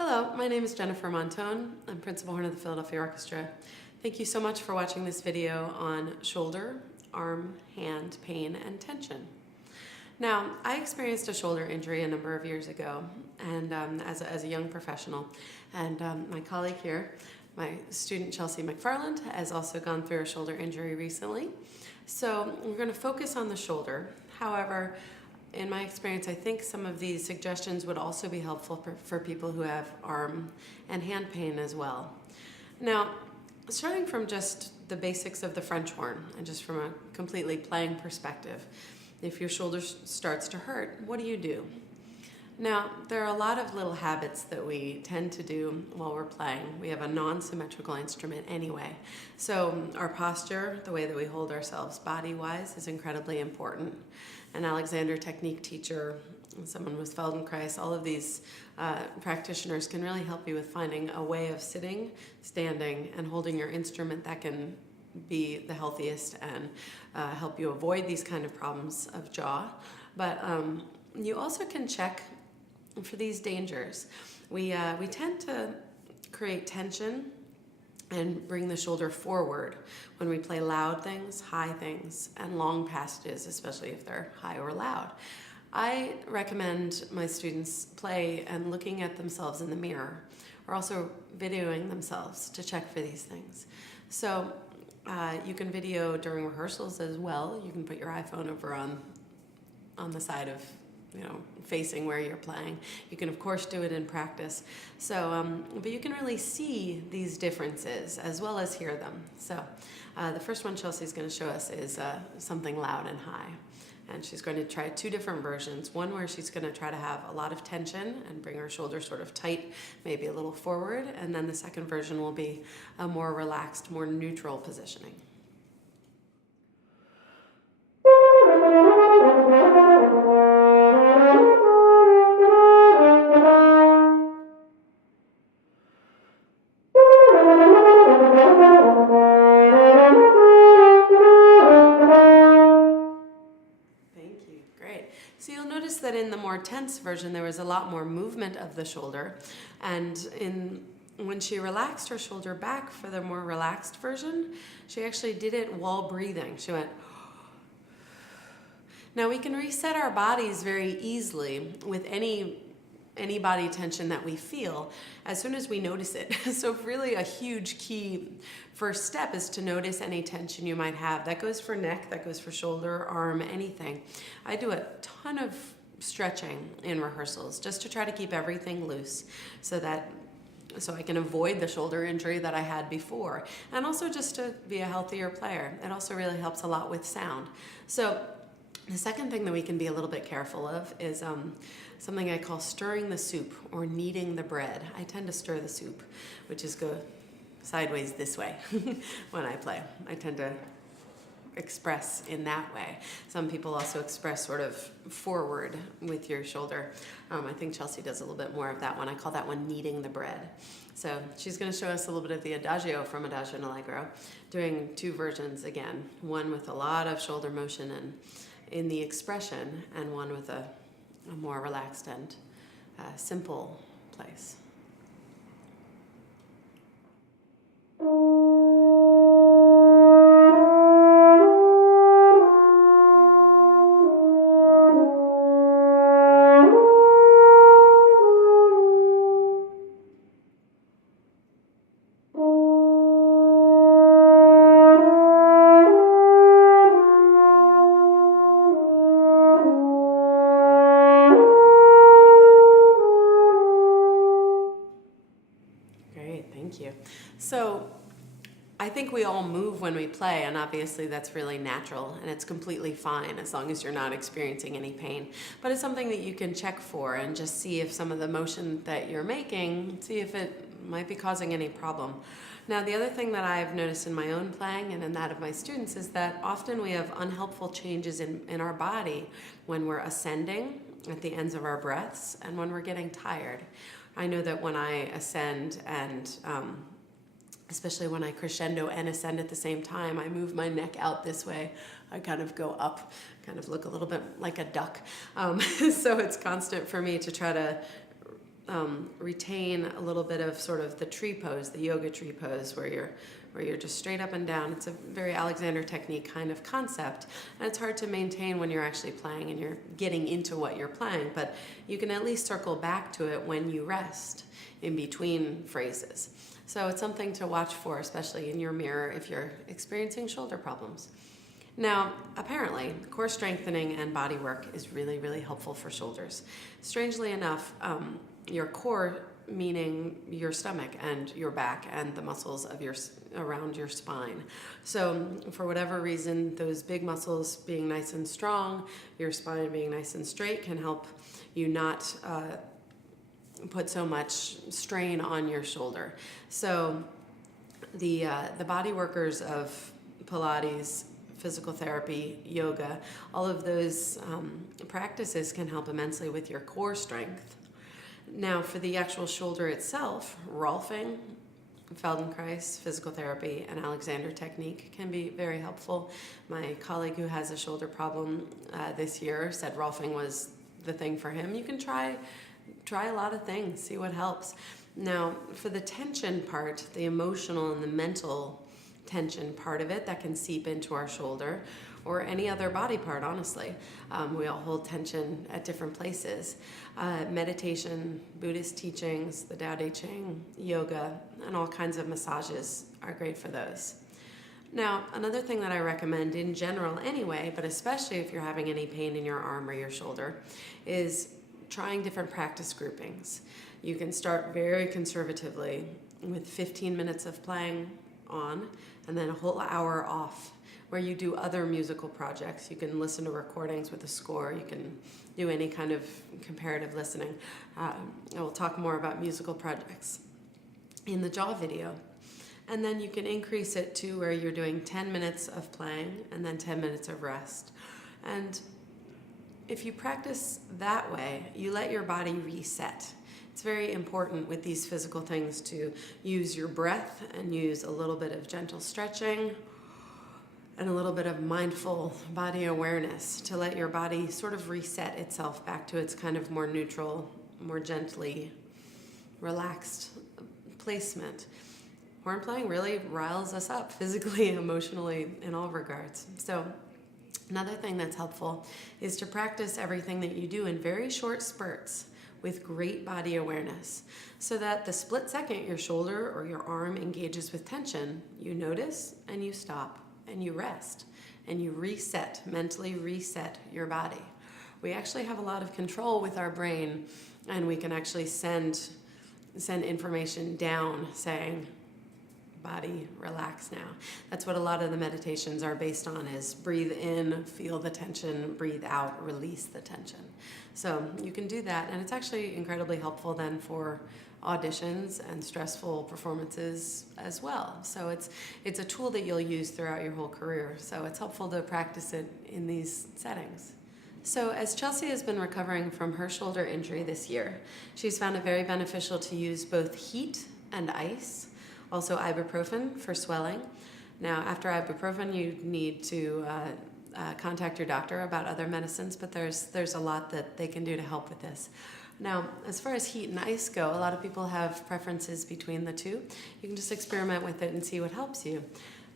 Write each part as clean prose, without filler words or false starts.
Hello, my name is Jennifer Montone. I'm Principal Horn of the Philadelphia Orchestra. Thank you so much for watching this video on shoulder, arm, hand pain and tension. Now, I experienced a shoulder injury a number of years ago and as a young professional. And my colleague here, my student Chelsea McFarland, has also gone through a shoulder injury recently. So we're going to focus on the shoulder. However, in my experience, I think some of these suggestions would also be helpful for people who have arm and hand pain as well. Now, starting from just the basics of the French horn and just from a completely playing perspective, if your shoulder starts to hurt, what do? Now, there are a lot of little habits that we tend to do while we're playing. We have a non-symmetrical instrument anyway. So our posture, the way that we hold ourselves body-wise, is incredibly important. An Alexander technique teacher, someone with Feldenkrais, all of these practitioners can really help you with finding a way of sitting, standing, and holding your instrument that can be the healthiest and help you avoid these kind of problems of jaw. But you also can check for these dangers. We tend to create tension and bring the shoulder forward when we play loud things, high things, and long passages, especially if they're high or loud. I recommend my students play and looking at themselves in the mirror, or also videoing themselves to check for these things. So you can video during rehearsals as well. You can put your iPhone over on the side of, facing where you're playing. You can, of course, do it in practice. So, but you can really see these differences as well as hear them. So, the first one Chelsea's going to show us is something loud and high. And she's going to try two different versions. One where she's going to try to have a lot of tension and bring her shoulder sort of tight, maybe a little forward. And then the second version will be a more relaxed, more neutral positioning. So you'll notice that in the more tense version, there was a lot more movement of the shoulder. And when she relaxed her shoulder back for the more relaxed version, she actually did it while breathing. She went. Now we can reset our bodies very easily with any body tension that we feel as soon as we notice it. So really a huge key first step is to notice any tension you might have. That goes for neck, that goes for shoulder, arm, anything. I do a ton of stretching in rehearsals just to try to keep everything loose so I can avoid the shoulder injury that I had before, and also just to be a healthier player. It also really helps a lot with sound. So the second thing that we can be a little bit careful of is something I call stirring the soup or kneading the bread. I tend to stir the soup, which is go sideways this way when I play. I tend to express in that way. Some people also express sort of forward with your shoulder. I think Chelsea does a little bit more of that one. I call that one kneading the bread. So she's going to show us a little bit of the Adagio from Adagio and Allegro, doing two versions again, one with a lot of shoulder motion and in the expression, and one with a more relaxed and simple place. Thank you. So I think we all move when we play, and obviously that's really natural and it's completely fine as long as you're not experiencing any pain. But it's something that you can check for and just see if some of the motion that you're making, see if it might be causing any problem. Now, the other thing that I've noticed in my own playing and in that of my students is that often we have unhelpful changes in our body when we're ascending at the ends of our breaths and when we're getting tired. I know that when I ascend and especially when I crescendo and ascend at the same time, I move my neck out this way. I kind of go up, kind of look a little bit like a duck. So it's constant for me to try to retain a little bit of sort of the tree pose, the yoga tree pose, where you're just straight up and down. It's a very Alexander technique kind of concept, and it's hard to maintain when you're actually playing and you're getting into what you're playing, but you can at least circle back to it when you rest in between phrases. So it's something to watch for, especially in your mirror if you're experiencing shoulder problems. Now, apparently, core strengthening and body work is really, really helpful for shoulders. Strangely enough, your core, meaning your stomach and your back and the muscles of around your spine. So for whatever reason, those big muscles being nice and strong, your spine being nice and straight can help you not put so much strain on your shoulder. So the body workers of Pilates, physical therapy, yoga, all of those practices can help immensely with your core strength. Now, for the actual shoulder itself, Rolfing, Feldenkrais, physical therapy, and Alexander technique can be very helpful. My colleague who has a shoulder problem this year said Rolfing was the thing for him. You can try a lot of things, see what helps. Now, for the tension part, the emotional and the mental tension part of it that can seep into our shoulder, or any other body part, honestly. We all hold tension at different places. Meditation, Buddhist teachings, the Tao Te Ching, yoga, and all kinds of massages are great for those. Now, another thing that I recommend in general anyway, but especially if you're having any pain in your arm or your shoulder, is trying different practice groupings. You can start very conservatively with 15 minutes of playing on and then a whole hour off, where you do other musical projects. You can listen to recordings with a score. You can do any kind of comparative listening. We'll talk more about musical projects in the jaw video. And then you can increase it to where you're doing 10 minutes of playing and then 10 minutes of rest. And if you practice that way, you let your body reset. It's very important with these physical things to use your breath and use a little bit of gentle stretching and a little bit of mindful body awareness to let your body sort of reset itself back to its kind of more neutral, more gently relaxed placement. Horn playing really riles us up physically, emotionally, in all regards. So another thing that's helpful is to practice everything that you do in very short spurts with great body awareness, so that the split second your shoulder or your arm engages with tension, you notice and you stop and you rest and you reset, mentally reset your body. We actually have a lot of control with our brain, and we can actually send information down saying, body, relax now. That's what a lot of the meditations are based on, is breathe in, feel the tension, breathe out, release the tension. So you can do that, and it's actually incredibly helpful then for auditions and stressful performances as well. So it's a tool that you'll use throughout your whole career. So it's helpful to practice it in these settings. So as Chelsea has been recovering from her shoulder injury this year, she's found it very beneficial to use both heat and ice, also ibuprofen for swelling. Now, after ibuprofen, you need to contact your doctor about other medicines, but there's a lot that they can do to help with this. Now, as far as heat and ice go, a lot of people have preferences between the two. You can just experiment with it and see what helps you.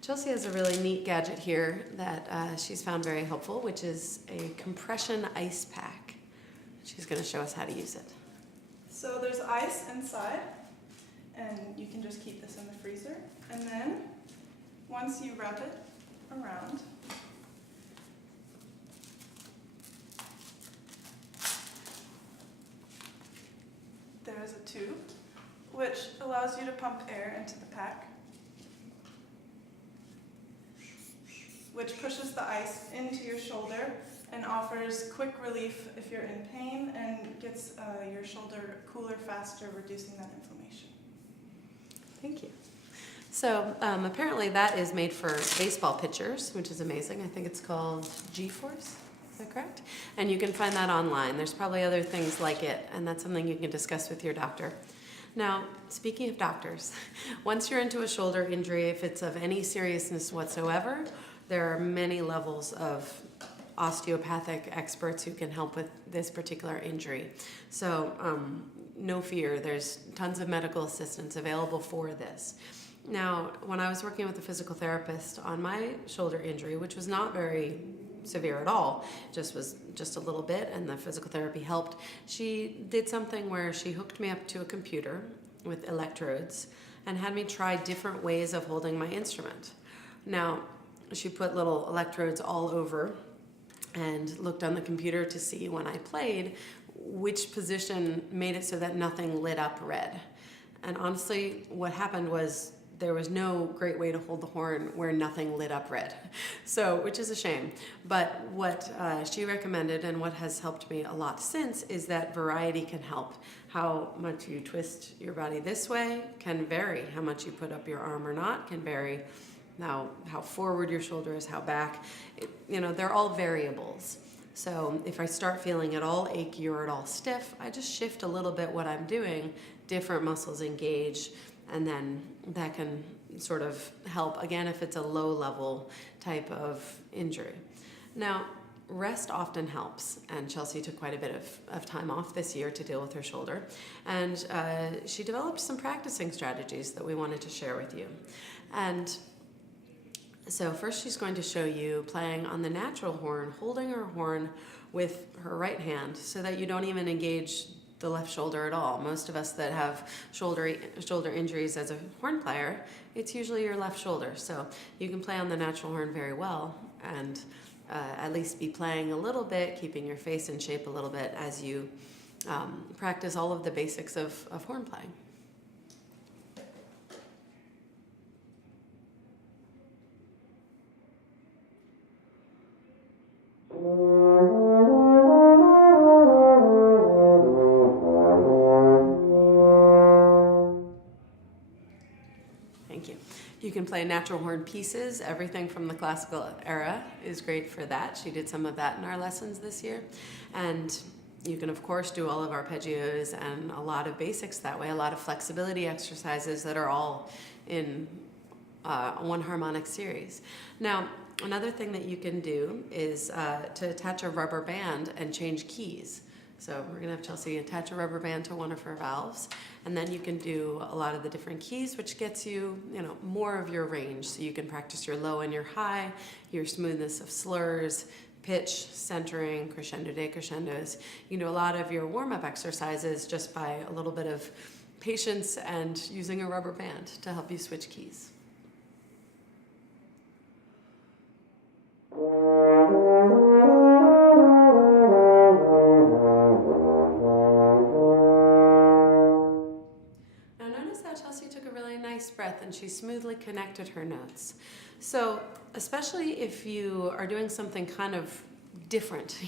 Chelsea has a really neat gadget here that she's found very helpful, which is a compression ice pack. She's going to show us how to use it. So there's ice inside, and you can just keep this in the freezer. And then, once you wrap it around, there is a tube which allows you to pump air into the pack, which pushes the ice into your shoulder and offers quick relief if you're in pain, and gets your shoulder cooler faster, reducing that inflammation. Thank you. So apparently that is made for baseball pitchers, which is amazing. I think it's called G-Force. Is that correct? And you can find that online. There's probably other things like it, and that's something you can discuss with your doctor. Now, speaking of doctors, once you're into a shoulder injury, if it's of any seriousness whatsoever, there are many levels of osteopathic experts who can help with this particular injury. So no fear, there's tons of medical assistance available for this. Now, when I was working with a physical therapist on my shoulder injury, which was not very severe at all, was just a little bit, and the physical therapy helped, she did something where she hooked me up to a computer with electrodes and had me try different ways of holding my instrument. Now, she put little electrodes all over and looked on the computer to see when I played which position made it so that nothing lit up red. And honestly, what happened was there was no great way to hold the horn where nothing lit up red. So, which is a shame. But what she recommended, and what has helped me a lot since, is that variety can help. How much you twist your body this way can vary. How much you put up your arm or not can vary. Now, how forward your shoulder is, how back, they're all variables. So if I start feeling at all achy or at all stiff, I just shift a little bit what I'm doing, different muscles engage, and then that can sort of help, again, if it's a low-level type of injury. Now, rest often helps, and Chelsea took quite a bit of time off this year to deal with her shoulder, and she developed some practicing strategies that we wanted to share with you. And so first she's going to show you playing on the natural horn, holding her horn with her right hand so that you don't even engage the left shoulder at all. Most of us that have shoulder injuries as a horn player, it's usually your left shoulder. So you can play on the natural horn very well and at least be playing a little bit, keeping your face in shape a little bit as you practice all of the basics of horn playing. Thank you. You can play natural horn pieces. Everything from the classical era is great for that. She did some of that in our lessons this year. And you can, of course, do all of arpeggios and a lot of basics that way, a lot of flexibility exercises that are all in one harmonic series. Now, another thing that you can do is to attach a rubber band and change keys. So we're going to have Chelsea attach a rubber band to one of her valves, and then you can do a lot of the different keys, which gets you, more of your range. So you can practice your low and your high, your smoothness of slurs, pitch, centering, crescendo, decrescendos. You can do a lot of your warm-up exercises just by a little bit of patience and using a rubber band to help you switch keys. Chelsea took a really nice breath and she smoothly connected her notes. So especially if you are doing something kind of different,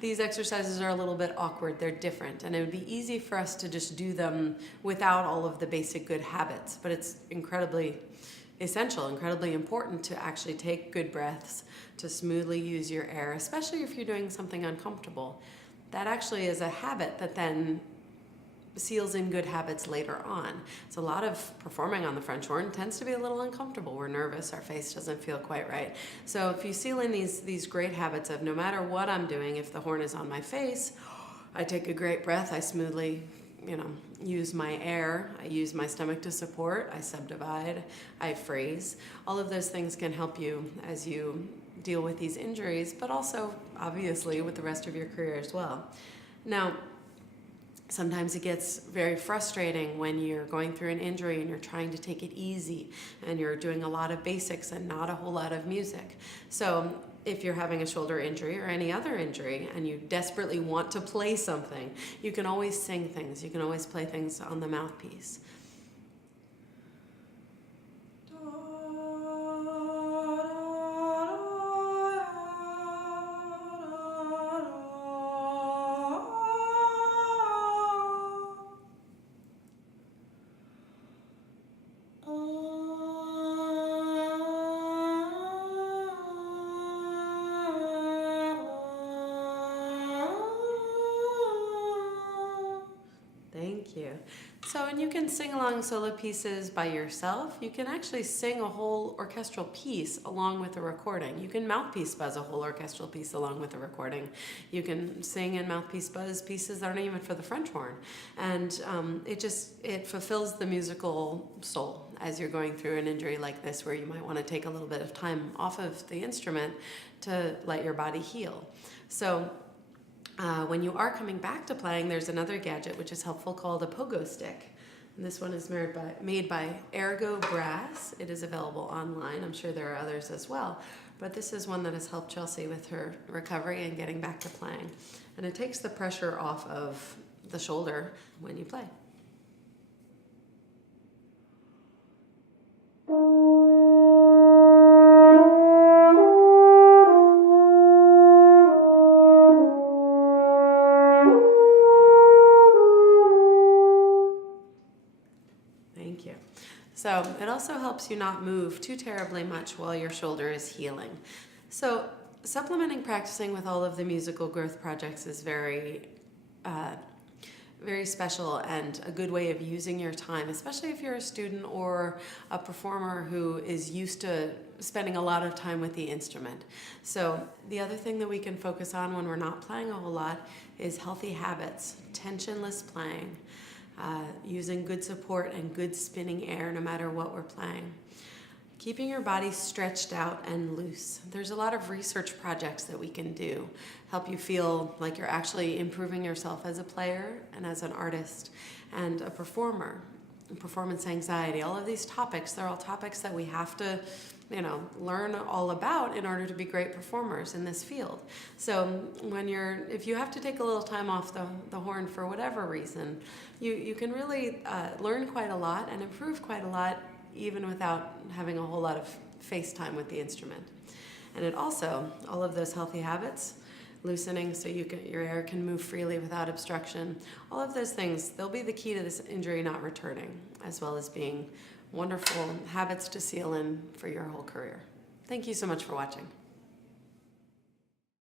these exercises are a little bit awkward, they're different, and it would be easy for us to just do them without all of the basic good habits, but it's incredibly essential, incredibly important to actually take good breaths, to smoothly use your air, especially if you're doing something uncomfortable. That actually is a habit that then seals in good habits later on. So a lot of performing on the French horn tends to be a little uncomfortable. We're nervous, our face doesn't feel quite right. So if you seal in these great habits of no matter what I'm doing, if the horn is on my face, I take a great breath, I smoothly, use my air, I use my stomach to support, I subdivide, I phrase. All of those things can help you as you deal with these injuries, but also obviously with the rest of your career as well. Now, sometimes it gets very frustrating when you're going through an injury and you're trying to take it easy and you're doing a lot of basics and not a whole lot of music. So if you're having a shoulder injury or any other injury and you desperately want to play something, you can always sing things. You can always play things on the mouthpiece. Thank you. So, and you can sing along solo pieces by yourself. You can actually sing a whole orchestral piece along with a recording. You can mouthpiece buzz a whole orchestral piece along with a recording. You can sing and mouthpiece buzz pieces that aren't even for the French horn. And it fulfills the musical soul as you're going through an injury like this, where you might want to take a little bit of time off of the instrument to let your body heal. So, when you are coming back to playing, there's another gadget which is helpful called a pogo stick. And this one is made by Ergo Brass. It is available online. I'm sure there are others as well. But this is one that has helped Chelsea with her recovery and getting back to playing. And it takes the pressure off of the shoulder when you play. Thank you. So it also helps you not move too terribly much while your shoulder is healing. So supplementing practicing with all of the musical growth projects is very special and a good way of using your time, especially if you're a student or a performer who is used to spending a lot of time with the instrument. So the other thing that we can focus on when we're not playing a whole lot is healthy habits, tensionless playing, using good support and good spinning air no matter what we're playing. Keeping your body stretched out and loose. There's a lot of research projects that we can do, help you feel like you're actually improving yourself as a player and as an artist and a performer. Performance anxiety, all of these topics, they're all topics that we have to learn all about in order to be great performers in this field. So if you have to take a little time off the horn for whatever reason, you can really learn quite a lot and improve quite a lot even without having a whole lot of face time with the instrument. And it also, all of those healthy habits, loosening so your air can move freely without obstruction, all of those things, they'll be the key to this injury not returning, as well as being wonderful habits to seal in for your whole career. Thank you so much for watching.